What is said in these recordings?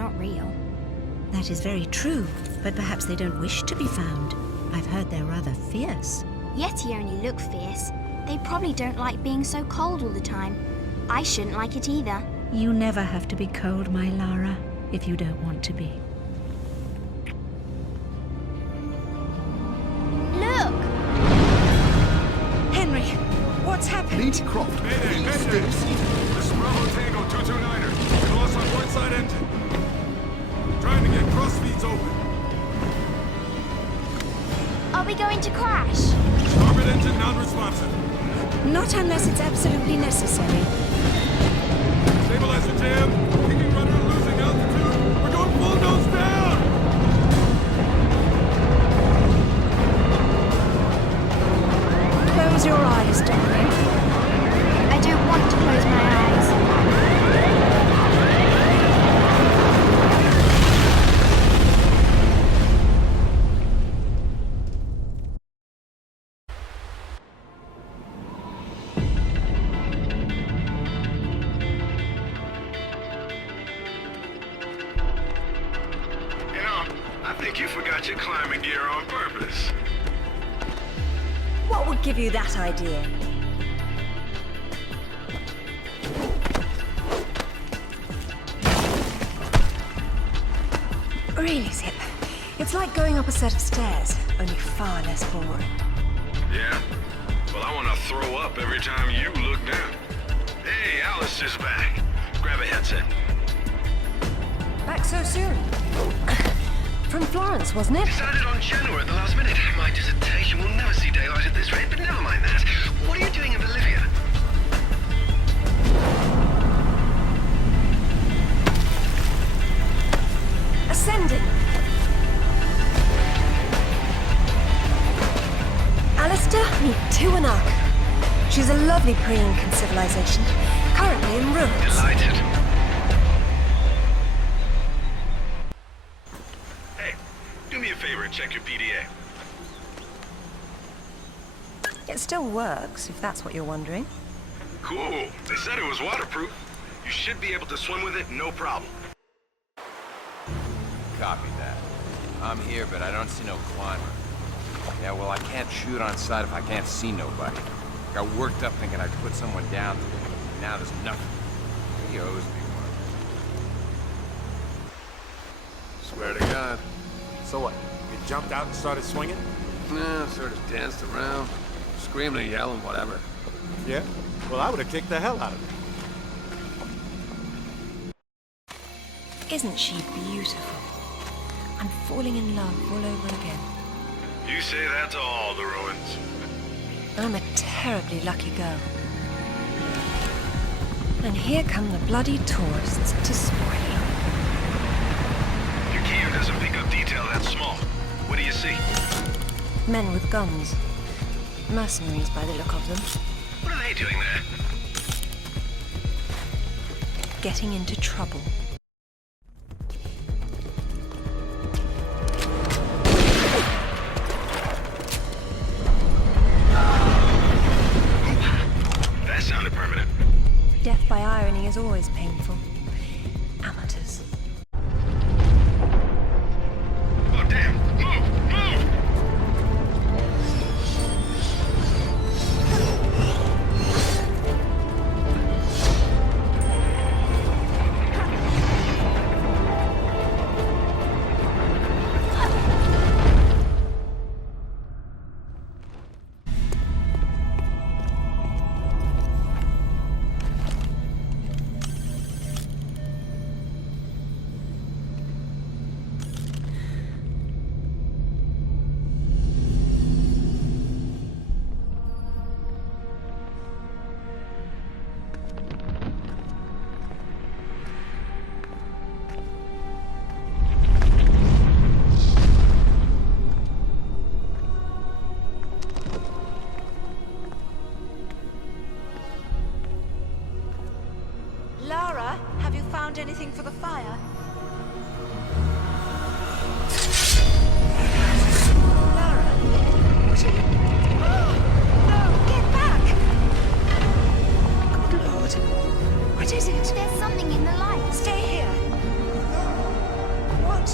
not real. That is very true, but perhaps they don't wish to be found. I've heard they're rather fierce. Yeti only look fierce. They probably don't like being so cold all the time. I shouldn't like it either. You never have to be cold, my Lara, if you don't want to be. Look! Henry, what's happened? Lady Croft, Mayday, mayday! This is Bravo Tango 229er. We lost our port side engine. Trying to get cross feeds open. Are we going to crash? Starboard engine non-responsive. Not unless it's absolutely necessary. Stabilizer jam. Kicking rudder losing altitude. We're going full nose down! Close your eyes, darling. I don't want to close my eyes. You know, I think you forgot your climbing gear on purpose. What would give you that idea? Really, Zip. It's like going up a set of stairs, only far less boring. Yeah? Well, I want to throw up every time you look down. Hey, Alistair's back. Grab a headset. Back so soon? From Florence, wasn't it? Decided on Genoa at the last minute. My dissertation will never see daylight at this rate, but never mind that. What are you doing in Bolivia? Ascending. Alistair, meet Tuanak. She's a lovely pre-Incan civilization, currently in ruins. Delighted. Hey, do me a favor and check your PDA. It still works, if that's what you're wondering. Cool. They said it was waterproof. You should be able to swim with it, no problem. Copy that. I'm here, but I don't see no climber. Yeah, well, I can't shoot on sight if I can't see nobody. Got worked up thinking I'd put someone down today. Now there's nothing. He owes me one. Swear to God. So what? You jumped out and started swinging? Nah, sort of danced around, screaming and yelling, whatever. Yeah? Well, I would have kicked the hell out of him. Isn't she beautiful? I'm falling in love all over again. You say that to all the ruins. I'm a terribly lucky girl. And here come the bloody tourists to spoil it all. Your gear doesn't pick up detail that small. What do you see? Men with guns. Mercenaries by the look of them. What are they doing there? Getting into trouble. That sounded permanent. Death by irony is always painful. Amateurs. Oh, damn! Move! Move!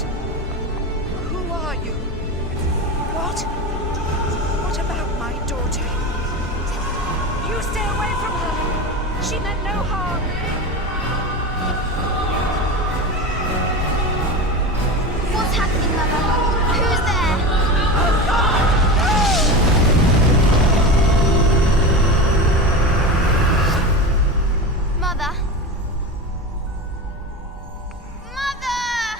Alex. Who are you? What? What about my daughter? You stay away from her. She meant no harm. What's happening, Mother? Who's there? Mother? Mother!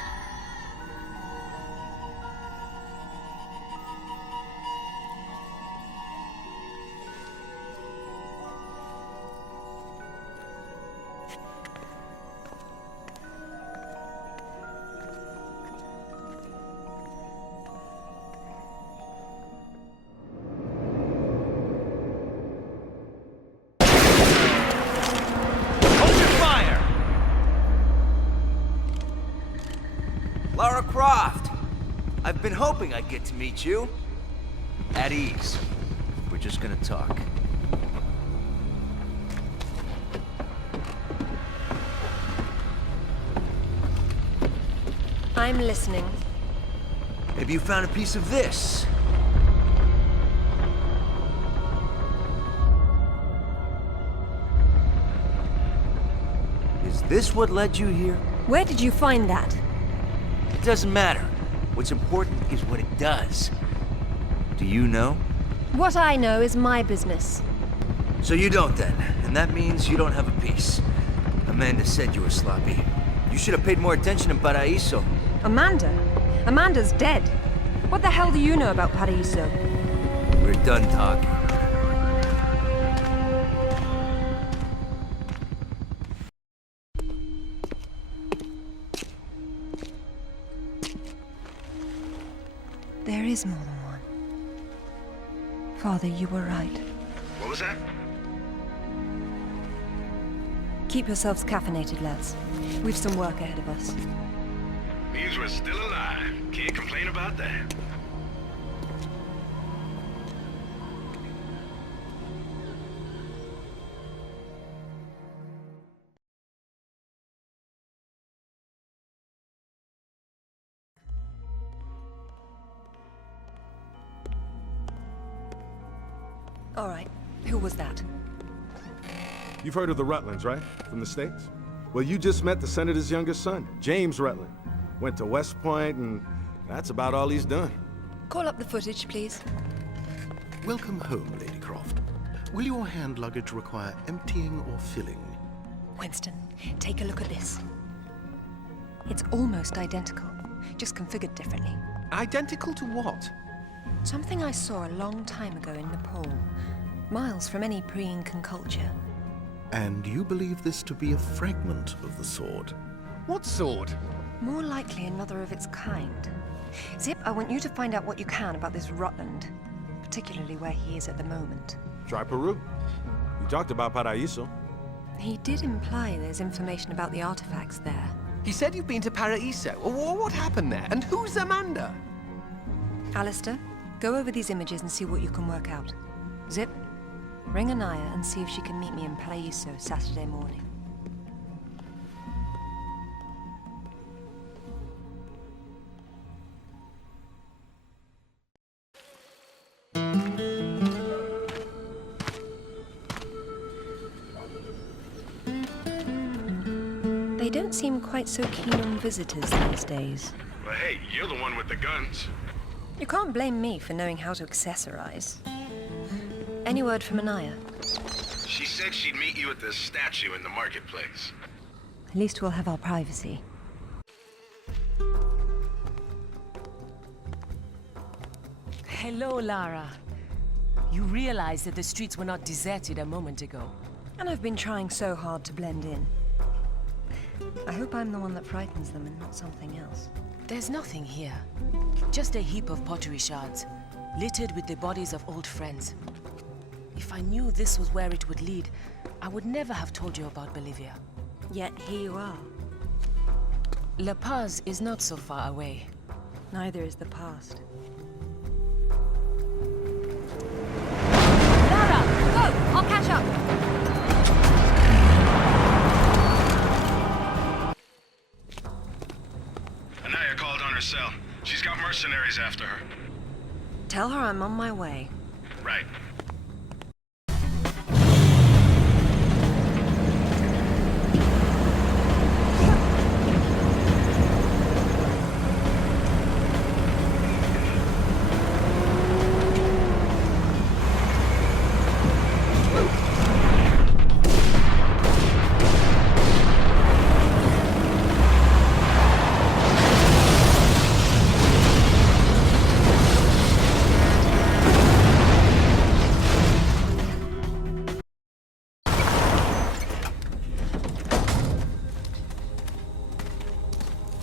Hold your fire! Lara Croft! I've been hoping I'd get to meet you. At ease. We're just gonna talk. I'm listening. Have you found a piece of this? Is this what led you here? Where did you find that? It doesn't matter. What's important is what it does. Do you know? What I know is my business. So you don't then, and that means you don't have a piece. Amanda said you were sloppy. You should have paid more attention in Paraíso. Amanda? Amanda's dead. What the hell do you know about Paraíso? We're done talking. There is more than one. Father, you were right. What was that? Keep yourselves caffeinated, lads. We've some work ahead of us. Means we're still alive. Can't complain about that. All right. Who was that? You've heard of the Rutlands, right? From the States? Well, you just met the senator's youngest son, James Rutland. Went to West Point, and that's about all he's done. Call up the footage, please. Welcome home, Lady Croft. Will your hand luggage require emptying or filling? Winston, take a look at this. It's almost identical, just configured differently. Identical to what? Something I saw a long time ago in Nepal, miles from any pre-Incan culture. And you believe this to be a fragment of the sword? What sword? More likely another of its kind. Zip, I want you to find out what you can about this Rutland, particularly where he is at the moment. Try Peru. You talked about Paraíso. He did imply there's information about the artifacts there. He said you've been to Paraíso. What happened there? And who's Amanda? Alistair, go over these images and see what you can work out. Zip, ring Anaya and see if she can meet me in Paraíso Saturday morning. They don't seem quite so keen on visitors these days. But hey, you're the one with the guns. You can't blame me for knowing how to accessorize. Any word from Anaya? She said she'd meet you at the statue in the marketplace. At least we'll have our privacy. Hello, Lara. You realize that the streets were not deserted a moment ago. And I've been trying so hard to blend in. I hope I'm the one that frightens them and not something else. There's nothing here. Just a heap of pottery shards, littered with the bodies of old friends. If I knew this was where it would lead, I would never have told you about Bolivia. Yet here you are. La Paz is not so far away. Neither is the past. Lara, go! I'll catch up! Anaya called on her cell. She's got mercenaries after her. Tell her I'm on my way. Right.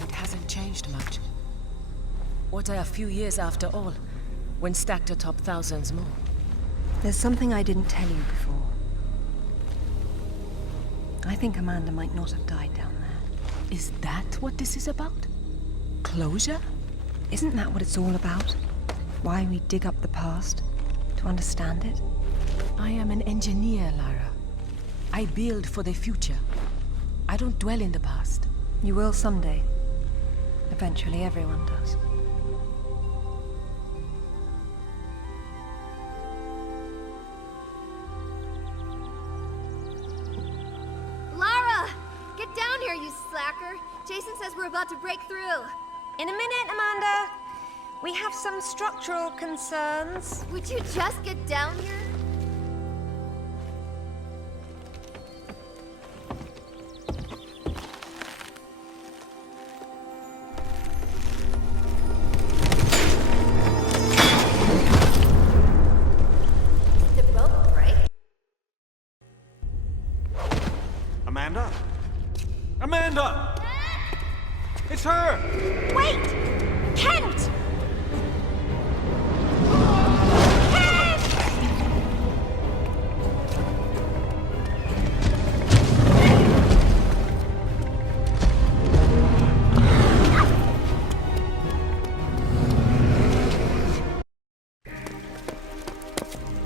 It hasn't changed much. What are a few years after all, when stacked atop thousands more? There's something I didn't tell you before. I think Amanda might not have died down there. Is that what this is about? Closure? Isn't that what it's all about? Why we dig up the past? To understand it? I am an engineer, Lara. I build for the future. I don't dwell in the past. You will someday. Eventually, everyone does. Lara! Get down here, you slacker! Jason says we're about to break through. In a minute, Amanda. We have some structural concerns. Would you just get down here? The rope break? Amanda? Amanda! It's her! Wait! Kent!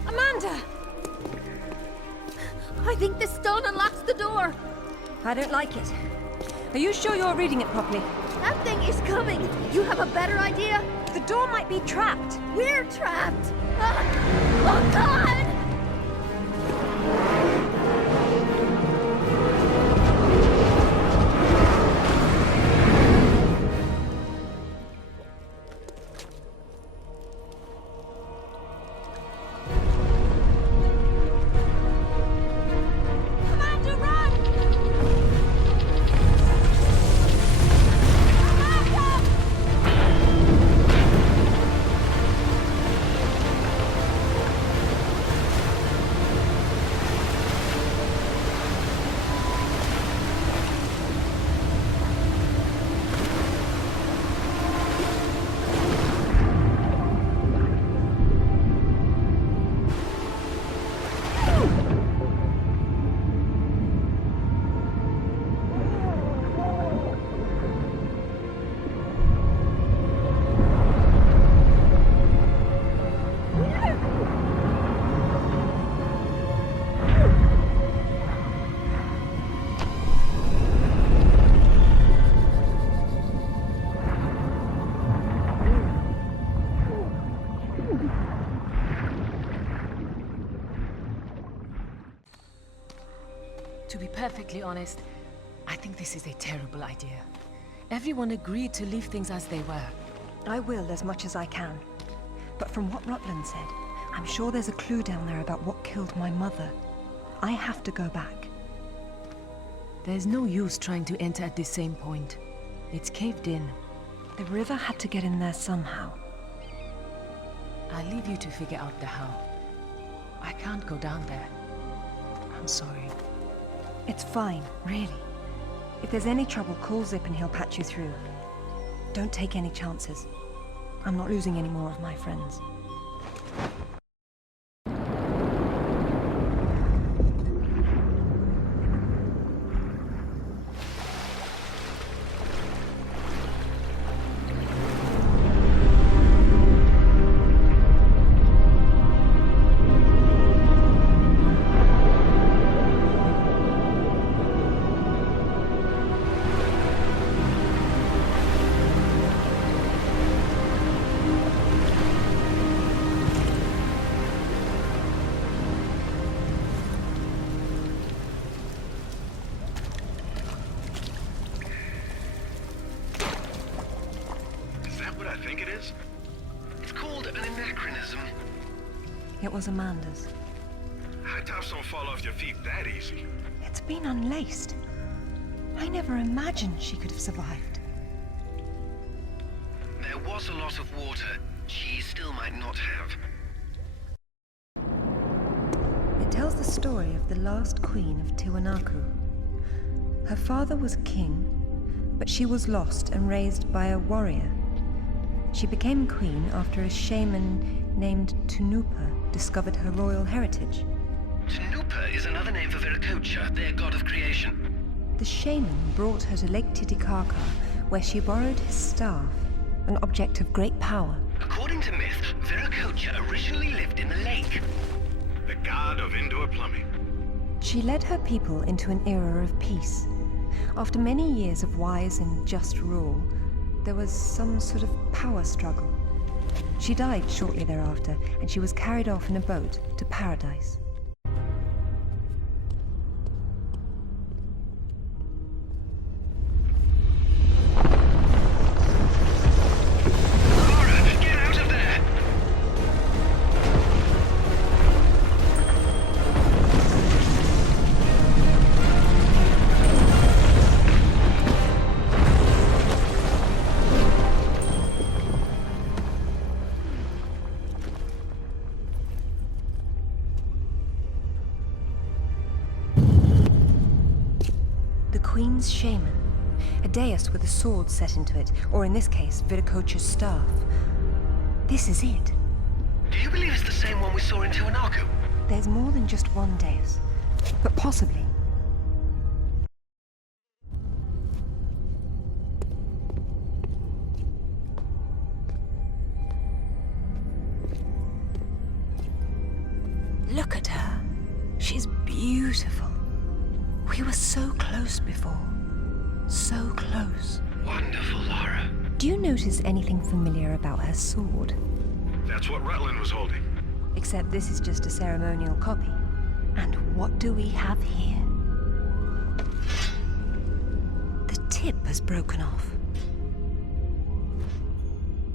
Amanda! I think this stone unlocks the door. I don't like it. Are you sure you're reading it properly? That thing is coming. You have a better idea? The door might be trapped. We're trapped. Oh, God! Amanda, run! To be perfectly honest, I think this is a terrible idea. Everyone agreed to leave things as they were. I will as much as I can. But from what Rutland said, I'm sure there's a clue down there about what killed my mother. I have to go back. There's no use trying to enter at the same point. It's caved in. The river had to get in there somehow. I'll leave you to figure out the how. I can't go down there. I'm sorry. It's fine, really. If there's any trouble, call Zip and he'll patch you through. Don't take any chances. I'm not losing any more of my friends. I think it is? It's called an anachronism. It was Amanda's. High tops don't fall off your feet that easy. It's been unlaced. I never imagined she could have survived. There was a lot of water. She still might not have. It tells the story of the last queen of Tiwanaku. Her father was king, but she was lost and raised by a warrior. She became queen after a shaman named Tunupa discovered her royal heritage. Tunupa is another name for Viracocha, their god of creation. The shaman brought her to Lake Titicaca, where she borrowed his staff, an object of great power. According to myth, Viracocha originally lived in the lake. The god of indoor plumbing. She led her people into an era of peace. After many years of wise and just rule, there was some sort of power struggle. She died shortly thereafter, and she was carried off in a boat to paradise. Queen's shaman, a dais with a sword set into it, or in this case, Viracocha's staff. This is it. Do you believe it's the same one we saw in Tiwanaku? There's more than just one dais, but possibly. Look at her. She's beautiful. We were so close before. So close. Wonderful, Lara. Do you notice anything familiar about her sword? That's what Rutland was holding. Except this is just a ceremonial copy. And what do we have here? The tip has broken off.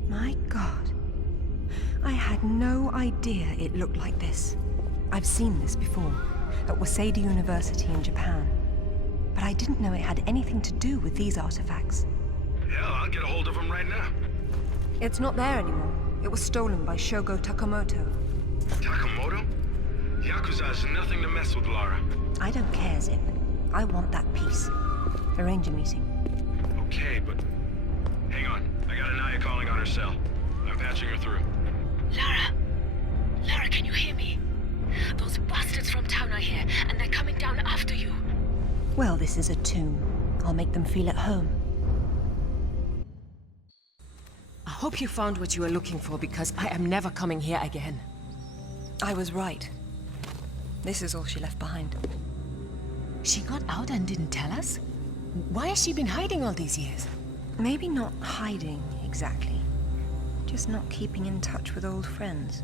My God. I had no idea it looked like this. I've seen this before, at Waseda University in Japan. But I didn't know it had anything to do with these artifacts. Yeah, I'll get a hold of them right now. It's not there anymore. It was stolen by Shogo Takamoto. Takamoto? Yakuza is nothing to mess with, Lara. I don't care, Zip. I want that piece. Arrange a meeting. Okay, but... hang on. I got Anaya calling on her cell. I'm patching her through. Lara! Lara, can you hear me? Those bastards from town are here, and they're coming down after you. Well, this is a tomb. I'll make them feel at home. I hope you found what you were looking for, because I am never coming here again. I was right. This is all she left behind. She got out and didn't tell us? Why has she been hiding all these years? Maybe not hiding, exactly. Just not keeping in touch with old friends.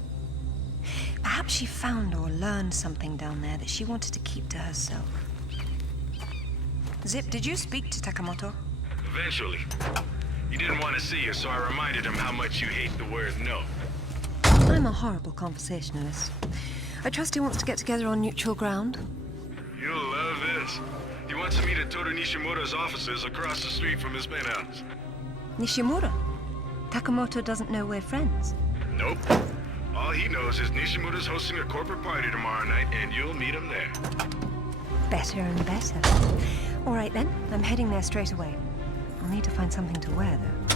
Perhaps she found or learned something down there that she wanted to keep to herself. Zip, did you speak to Takamoto? Eventually. He didn't want to see you, so I reminded him how much you hate the word no. I'm a horrible conversationalist. I trust he wants to get together on neutral ground. You'll love this. He wants to meet at Toru Nishimura's offices across the street from his penthouse. Nishimura? Takamoto doesn't know we're friends. Nope. All he knows is Nishimura's hosting a corporate party tomorrow night, and you'll meet him there. Better and better. All right then, I'm heading there straight away. I'll need to find something to wear, though.